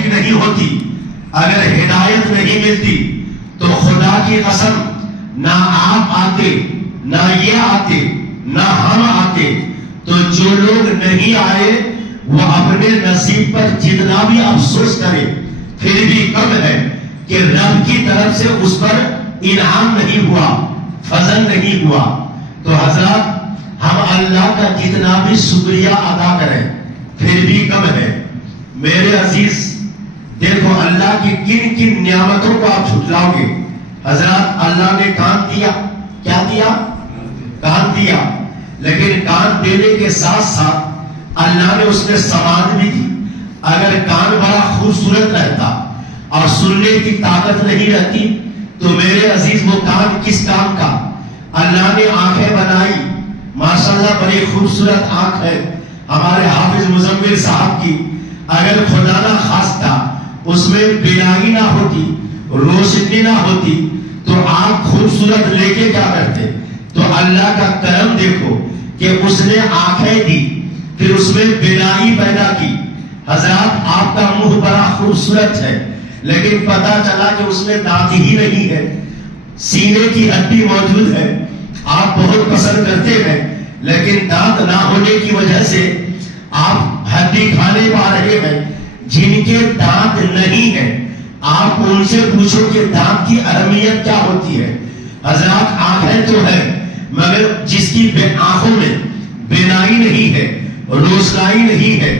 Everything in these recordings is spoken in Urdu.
توفیق نہیں ہوتی، اگر ہدایت نہیں ملتی تو خدا کی قسم نہ آپ آتے، نہ یہ آتے، نہ ہم آتے، تو جو لوگ نہیں آئے وہ اپنے نصیب پر جتنا بھی افسوس کرے پھر بھی کم ہے کہ رب کی طرف سے اس پر انعام نہیں ہوا، فضل نہیں ہوا۔ تو حضرات ہم اللہ کا جتنا بھی شکریہ ادا کریں پھر بھی کم ہے۔ میرے عزیز دیکھو اللہ کی کن کن نعمتوں کو آپ جھٹلاؤ گے۔ حضرات اللہ نے کان دیا، کیا دیا؟ کان دیا، لیکن کان دینے کے ساتھ ساتھ اللہ نے اس میں سماعت بھی دی۔ اگر کان بڑا خوبصورت رہتا اور سننے کی طاقت نہیں رہتی تو میرے عزیز وہ کان کس کام کا؟ اللہ نے آنکھیں بنائی، ماشاءاللہ بڑی خوبصورت آنکھ ہے ہمارے حافظ مزمل صاحب کی، اگر خدا نہ خواستہ اس میں بینائی نہ ہوتی، روشنی نہ ہوتی تو آپ خوبصورت لے کے کیا کرتے؟ تو اللہ کا کرم دیکھو کہ اس نے آنکھیں دی، پھر اس میں بینائی پیدا کی۔ حضرات آپ کا منہ بڑا خوبصورت ہے لیکن پتا چلا کہ اس میں دانت ہی نہیں ہے، سینے کی ہڈی موجود ہے، آپ بہت پسند کرتے ہیں لیکن دانت نہ ہونے کی وجہ سے آپ ہڈی کھانے پا رہے ہیں۔ جن کے دانت نہیں ہیں آپ ان سے پوچھو کہ دانت کی اہمیت کیا ہوتی ہے۔ حضرات آنکھیں تو ہے مگر جس کی آنکھوں میں بینائی نہیں ہے، روشنائی نہیں ہے،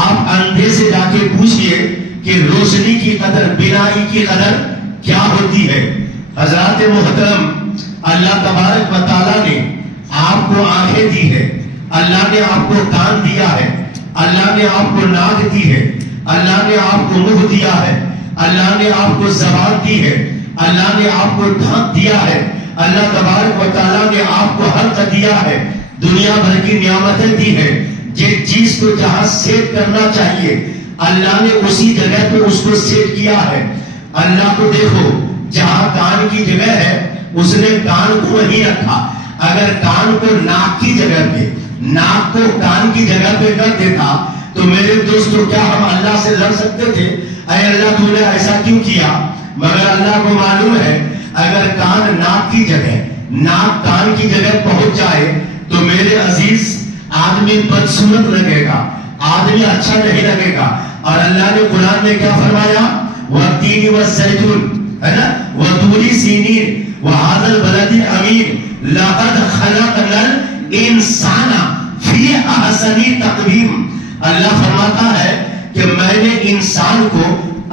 آپ اندھے سے جا کے پوچھئے کہ روشنی کی قدر، بینائی کی قدر کیا ہوتی ہے۔ حضرات محترم اللہ تبارک و تعالیٰ نے آپ کو آنکھیں دی ہے، اللہ نے آپ کو کان دیا ہے، اللہ نے آپ کو ناک دی ہے، اللہ نے آپ کو منہ دیا ہے، اللہ نے آپ کو زبان دی ہے، اللہ نے آپ کو دانت دیا ہے، اللہ تبارک و تعالیٰ نے آپ کو حلق دیا ہے، دنیا بھر کی نعمتیں دی ہے۔ جس چیز کو جہاں سیٹ کرنا چاہیے اللہ نے اسی جگہ پہ اس کو سیٹ کیا ہے۔ اللہ کو دیکھو جہاں کان کی جگہ ہے اس نے کان کو وہیں رکھا، اگر کان کو ناک کی جگہ پہ، ناک کو کان کی جگہ پہ کر دیتا تو میرے دوستو کیا ہم اللہ سے لڑ سکتے تھے؟ اے اللہ تو نے ایسا کیوں کیا؟ مگر اللہ کو معلوم ہے اگر کان ناک کی جگہ، ناک کان کی جگہ پہنچ جائے تو میرے عزیز آدمی بدصورت لگے گا، آدمی اچھا نہیں لگے گا۔ اور اللہ نے قرآن میں کیا فرمایا؟ وَالتِّينِ وَالزَّيْتُونِ، ہے نا، وَطُورِ سِينِينَ وَهَذَا الْبَلَدِ الْأَمِينِ لَقَدْ خَلَقْنَا الْإِنسَانَ فِي أَحْسَنِ تَقْوِيمٍ۔ اللہ فرماتا ہے کہ میں نے انسان کو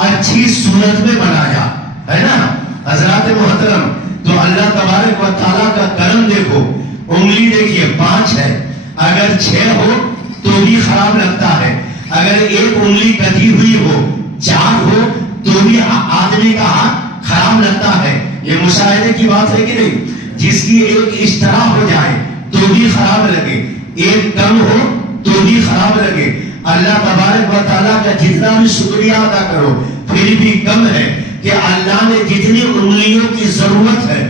اچھی صورت میں بنایا، ہے نا۔ حضرات محترم تو اللہ تبارک و تعالیٰ کا کرم دیکھو، انگلی دیکھیے 5 ہے، اگر 6 ہو تو بھی خراب لگتا ہے، اگر ایک انگلی کٹی ہوئی ہو، 4 ہو تو بھی آدمی کا ہاتھ خراب لگتا ہے۔ یہ مشاہدے کی بات ہے کہ نہیں؟ جس کی ایک اشترا ہو جائے تو بھی خراب لگے، ایک کم ہو تو بھی خراب لگے۔ اللہ تبارک و تعالیٰ کا جتنا بھی شکریہ ادا کرو پھر بھی کم ہے کہ اللہ نے جتنی انگلیوں کی ضرورت ہے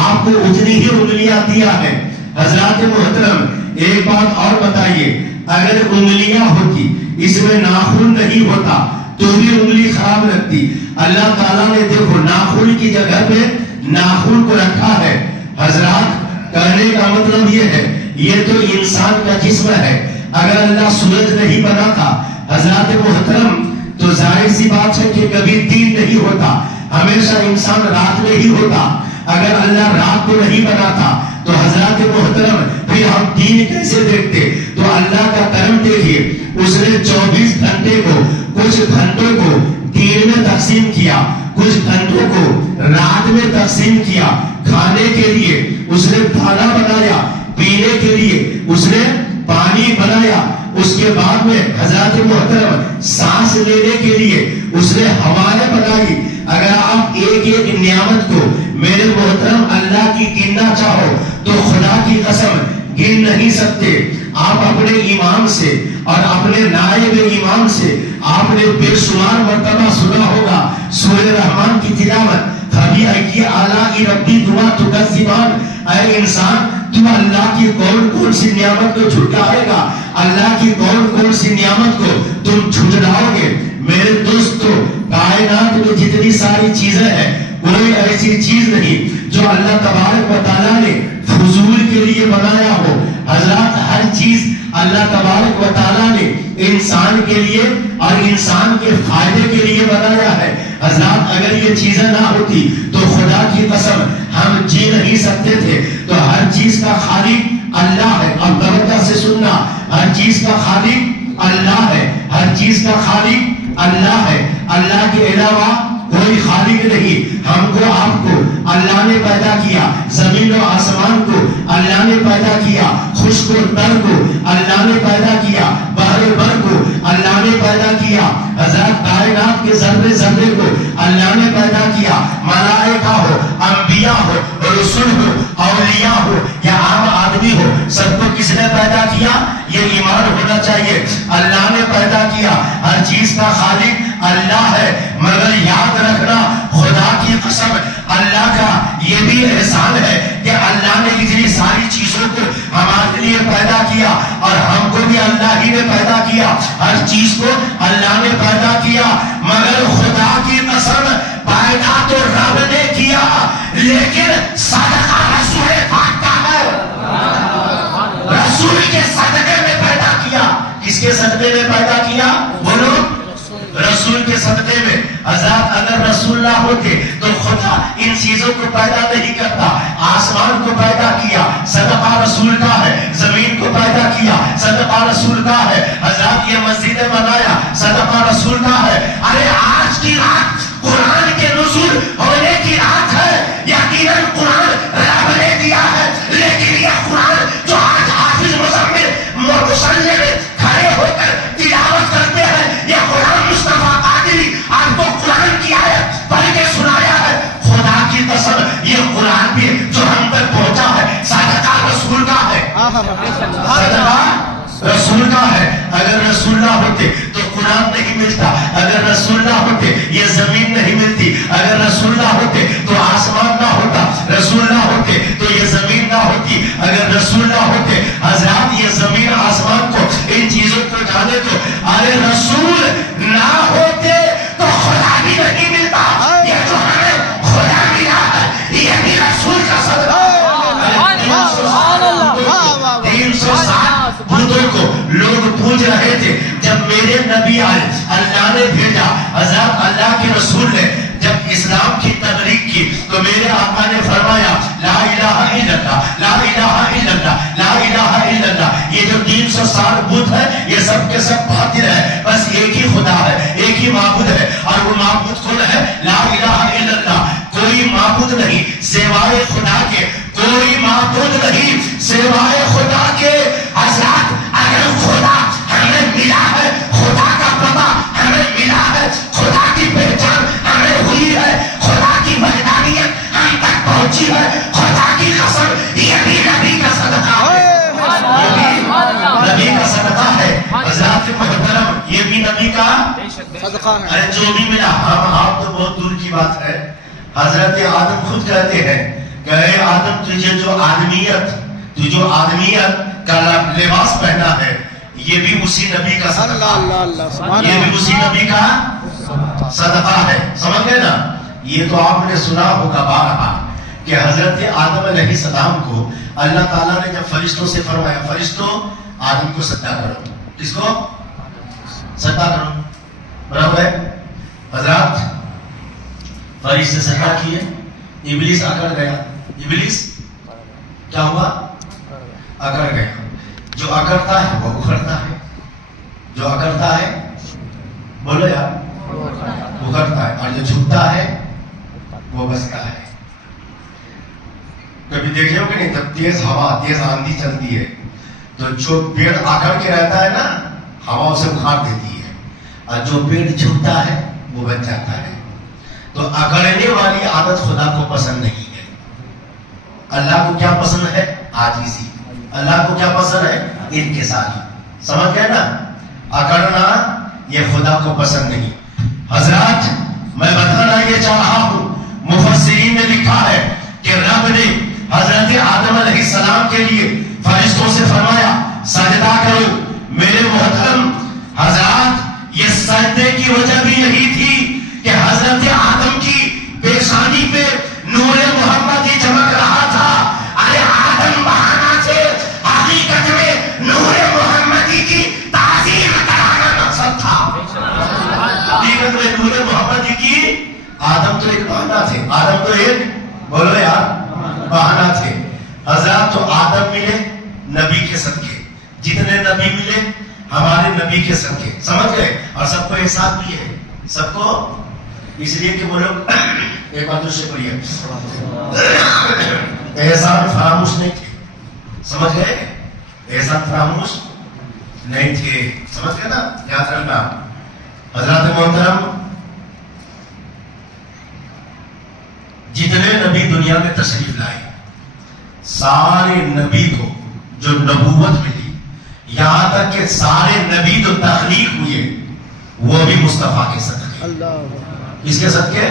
آپ کو اتنی ہی انگلیاں دیا ہے۔ حضرات محترم ایک بات اور بتائیے، اگر انگلیاں ہوتی اس میں ناخن نہیں ہوتا تو بھی انگلی خراب لگتی۔ اللہ تعالیٰ نے دیکھو ناخن کی جگہ پہ ناخن کو رکھا ہے۔ حضرات کہنے کا مطلب یہ ہے یہ تو انسان کا جسم ہے، اگر اللہ سورج نہیں بناتا حضرات محترم تو ظاہر سی بات ہے کہ کبھی دن نہیں ہوتا، ہمیشہ انسان رات میں ہی ہوتا۔ اگر اللہ رات کو نہیں بناتا تو حضرات محترم پھر ہم دین کیسے دیکھتے؟ تو اللہ کا کرم دیکھیے، اس نے 24 گھنٹے کو، کچھ گھنٹوں کو دن میں تقسیم کیا، کچھ گھنٹوں کو رات میں تقسیم کیا۔ کھانے کے لیے اس نے کھانا بنایا، پینے کے لیے اس نے پانی بنایا، اس کے بعد میں حضرات محترم سانس لینے کے لیے اس نے ہوائیں بنائی۔ اگر آپ ایک ایک نعمت کو میرے محترم اللہ کی گننا چاہو تو خدا کی قسم گن نہیں سکتے۔ آپ اپنے امام سے اور اپنے نائب امام سے آپ نے بے شمار مرتبہ سنا ہوگا سورہ رحمان کی تلاوت، فَبِأَيِّ آلَاءِ رَبِّكُمَا دعا تکذبان۔ اے انسان تو اللہ کی کون کون سی نعمت کو جھٹلائے گا، اللہ کی کون کون سی نعمت کو تم جھٹلاؤ گے؟ میرے دوستو کائنات میں جتنی ساری چیزیں ہیں کوئی ایسی چیز نہیں جو اللہ تبارک و تعالیٰ نے فضول کے لیے بنایا ہو. حضرات ہر چیز اللہ تبارک و تعالیٰ نے انسان کے لیے اور انسان کے فائدے کے لیے بنایا ہے. حضرات اگر یہ چیزیں نہ ہوتی تو خدا کی قسم ہم جی نہیں سکتے تھے. تو ہر چیز کا خالق اللہ ہے. اب توجہ سے سننا, ہر چیز کا خالق اللہ ہے, ہر چیز کا خالق اللہ ہے. اللہ کے علاوہ کوئی خالق نہیں. ہم کو آپ کو اللہ نے پیدا کیا, زمین و آسمان کو اللہ نے پیدا کیا, خشک و تر کو اللہ نے پیدا کیا, بحر و بر کو اللہ نے پیدا کیا. حضرات کائنات کے ذرے ذرے کو اللہ نے پیدا کیا. ملائکہ ہو, انبیاء ہو, رسول ہو, اولیاء ہو یا عام آدمی ہو, سب کو کس نے پیدا کیا؟ یہ ایمان ہونا چاہیے. اللہ نے پیدا کیا. ہر چیز کا خالق اللہ ہے. مگر یاد رکھنا خدا کی قسم اللہ کا یہ بھی احسان ہے کہ اللہ نے اتنی ساری چیزوں کو ہمارے لیے پیدا کیا اور ہم کو بھی اللہ ہی نے پیدا کیا. ہر چیز کو اللہ نے پیدا کیا. مگر خدا کی قسم پیدا تو رب نے کیا لیکن صدقہ رسول پاک کا ہے. رسول کے صدقے میں پیدا کیا. کس کے صدقے میں پیدا کیا؟ بولو, رسول کے صدقے میں. حضرات اگر رسول نہ ہوتے تو خدا ان چیزوں کو پیدا نہیں کرتا. آسمان کو پیدا کیا, صدقہ رسول کا ہے. زمین کو پیدا کیا, صدقہ رسول کا ہے. حضرات یہ مسجد بنایا, صدقہ رسول کا ہے. ارے آج کی رات قرآن کے نزول ہونے کی رات ہے. یقیناً قرآن رب نے دیا ہے, لیکن یہ قرآن جو آج حافظ مصلح کھڑے ہو کر تلاوت کرتے ہیں, یہ قرآن مصطفیٰ قادری آپ کو قرآن کی آیت پڑھ کے سنایا ہے. خدا کی قسم یہ قرآن بھی جو ہم تک پہنچا ہے صدقہ رسول کا ہے. صدقہ رسول کا ہے. اگر رسول نہ ہوتے تو قرآن نہیں ملتا. اگر رسول نہ ہوتے یہ زمین نہیں ملتی. اگر رسول نہ ہوتے تو آسمان نہ ہوتا. رسول نہ ہوتے تو یہ زمین نہ ہوتی. اگر رسول نہ ہوتے حضرات یہ زمین آسمان کو ان چیزوں کو جانے تو ارے رسول نہ ہوتے تو خدا بھی نہیں ملتا. یہ جو ہمیں خدا ملا ہے یہ بھی رسول کا صدقہ. 300 سال بتوں کو لوگ پوج رہے تھے. جب میرے نبی آئے اللہ نے بھیجا. حضرت اللہ کے رسول نے جب اسلام کی تبلیغ کی تو میرے آقا نے فرمایا لا الہ الا اللہ, لا الہ الا اللہ, لا الہ الا اللہ. یہ جو 300 سال بت ہے یہ سب کے سب باطل ہے. بس ایک ہی خدا ہے, ایک ہی معبود ہے اور وہ معبود کون ہے؟ لا الہ الا اللہ. کوئی معبود نہیں سوائے خدا کے, کوئی معبود نہیں سوائے خدا کے. حضرات اگر خدا ہمیں ملا ہے, خدا کا پتہ ہمیں ملا ہے, خدا کی پہچان ہمیں ہوئی ہے, خدا کی وحدانیت ہم تک پہنچی ہے, خدا کی قسم یہ بھی نبی کا صدقہ ہے. نبی کا صدقہ ہے. حضرات محترم یہ بھی نبی کا صدقہ ہے. ارے جو بھی ملا, ہم آپ تو بہت دور کی بات ہے. حضرت آدم خود کہتے ہیں کہ اے آدم تجھے جو آدمیت کا لباس پہنا ہے یہ بھی اسی نبی کا صدقہ ہے. یہ بھی اسی نبی کا صدقہ ہے. سمجھ گئے نا؟ یہ تو آپ نے سنا ہوگا بارہا کہ حضرت آدم علیہ السلام کو اللہ تعالیٰ نے جب فرشتوں سے فرمایا فرشتوں آدم کو سجدہ کرو. کس کو سجدہ کرو؟ برابر ہے. حضرات فرشتے سجدہ کیے, ابلیس اکڑ گیا. ابلیس کیا ہوا؟ اکڑ گیا. جو اکڑتا ہے وہ اکھڑتا ہے, جو اکڑتا ہے بولو یار اکھڑتا ہے, اور جو جھکتا ہے وہ بچتا ہے. کبھی دیکھے ہو کہ نہیں جب تیز ہوا تیز آندھی چلتی ہے تو جو پیڑ اکڑ کے رہتا ہے نا ہوا اسے اکھاڑ دیتی ہے, اور جو پیڑ جھکتا ہے وہ بچ جاتا ہے. تو اکڑنے والی عادت خدا کو پسند نہیں ہے. اللہ کو کیا پسند ہے؟ عاجزی. اللہ کو کیا پسند ہے؟ انکساری. سمجھ گئے نا؟ اکڑنا یہ خدا کو پسند نہیں. حضرات میں بتانا یہ چاہ رہا ہوں, مفسرین نے لکھا ہے کہ رب نے حضرت آدم علیہ السلام کے لیے فرشتوں سے فرمایا سجدہ کرو. میرے محترم حضرات یہ سجدے کی وجہ بھی یہی تھی کہ حقیقت میں نور محمد کی آدم تو ایک بہانہ تھے، آدم تو ایک بولو یار بہانہ تھے۔ حضرات تو آدم ملے نبی کے صدقے، جتنے نبی ملے ہمارے نبی کے صدقے، سمجھ گئے؟ اور سب کو احساس بھی ہے، سب کو، اس لیے کہ وہ لوگ ایک بات دوسرے پڑھیے، احسان فراموش نہیں تھے، سمجھ گئے؟ احسان فراموش نہیں تھے، سمجھ گئے نا؟ یاد رکھنا۔ حضرات محترم، جتنے نبی دنیا میں تشریف لائے سارے نبی کو جو نبوت ملی، یہاں تک کہ سارے نبی جو تخلیق ہوئے وہ بھی مصطفیٰ کے صدقے۔ کس کے صدقے؟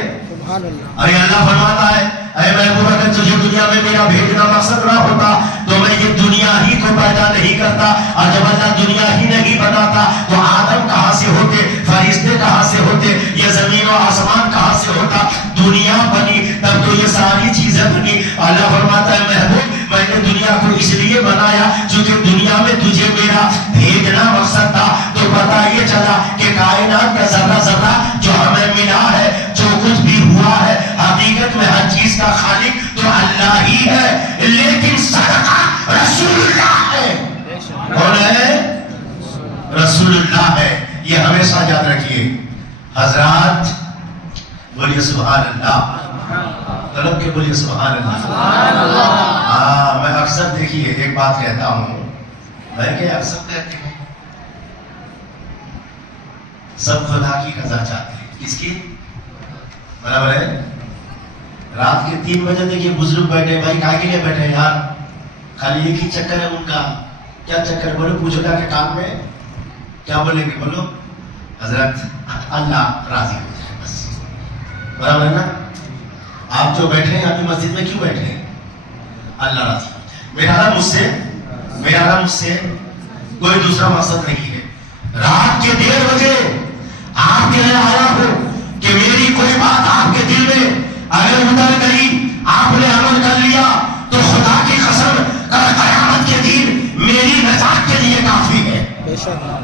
ارے اللہ فرماتا ہے اے محبوب اگر تجھے دنیا میں میرا بھیجنا مقصد نہ ہوتا تو میں یہ دنیا ہی کو پیدا نہیں کرتا، اور جب اللہ دنیا ہی نہیں بناتا تو آدم کہاں سے ہوتے، فرشتے کہاں سے ہوتے، یہ زمین و آسمان کہاں سے ہوتا؟ دنیا بنی تب تو یہ ساری چیزیں بنی۔ اللہ فرماتا ہے محبوب میں نے دنیا کو اس لیے بنایا چونکہ دنیا میں تجھے میرا بھیجنا مقصد تھا۔ تو پتہ یہ چلا کہ کائنات کا ذرہ ذرہ جو ہمیں ملا ہے، جو کچھ بھی ہوا ہے، حقیقت میں ہر چیز کا خالق تو اللہ ہی ہے، لیکن صدقہ رسول اللہ ہے۔ کون ہے؟ رسول اللہ ہے، یہ ہمیشہ یاد رکھیے۔ حضرات بولیے سبحان اللہ، طلب کے بولیے سبحان اللہ۔ میں اکثر دیکھیے ایک بات کہتا ہوں، میں کہ اکثر کہتے ہیں سب خدا کی قضا چاہتے ہیں، کس کی؟ برابر ہے؟ رات کے 3 بجے دیکھیے بزرگ بیٹھے، بھائی کہاں کے لیے بیٹھے یار؟ خالی ایک ہی چکر ہے ان کا، کیا چکر؟ بولو پوچھو گا کہ کام میں کیا بولیں گے؟ بولو حضرت اللہ راضی ہو جائے بس، برابر ہے نا؟ آپ جو بیٹھے ہیں ابھی مسجد میں کیوں بیٹھے ہیں؟ اللہ راضی ہو جائے، میرا رب مجھ سے کوئی دوسرا مقصد نہیں ہے۔ رات کے 1:30 بجے آپ کے لیے آیا ہو کہ میری کوئی بات آپ کے دل میں اگر اتر گئی، آپ نے عمل کر لیا تو خدا کی قسم قیامت کے دن میری نجات کے لیے کافی ہے۔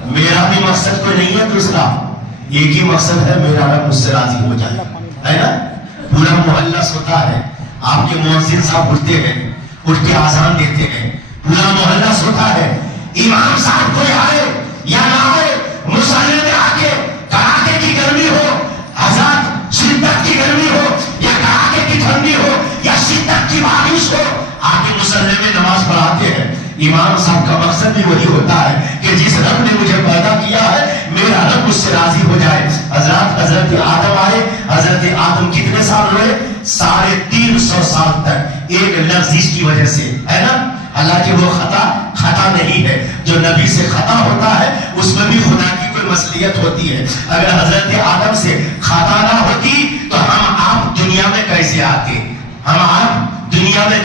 میرا بھی مقصد کوئی نہیں ہے دوسرا، ایک ہی مقصد ہے میرا رب مجھ سے راضی ہو جائے، ہے نا؟ پورا محلہ سوتا ہے، آپ کے مؤذن صاحب اٹھتے ہیں، اٹھ کے آذان دیتے ہیں، پورا محلہ سوتا ہے، امام صاحب کوئی آئے یا نہ آئے، مصلی میں آ کے کڑاکے کی گرمی ہو، حضرات شدت کی گرمی ہو یا کڑاکے کی ٹھنڈی ہو یا شدت کی بارش ہو، آ کے مصلی میں نماز پڑھاتے ہیں۔ امام صاحب کا مقصد بھی وہی ہوتا ہے کہ جس رب نے مجھے پیدا کیا ہے میرا رب مجھ سے راضی ہو جائے۔ حضرت آدم آئے، حضرت آدم کتنے سال ہوئے؟ 350 سال تک، ایک لفظ کی وجہ سے، ہے نا؟ حالانکہ وہ خطا نہیں ہے، جو نبی سے خطا ہوتا ہے اس میں بھی خدا کی کوئی مصلحت ہوتی ہے۔ اگر حضرت آدم سے خطا نہ ہوتی تو ہم آپ دنیا میں کیسے آتے؟ ہم آپ دنیا میں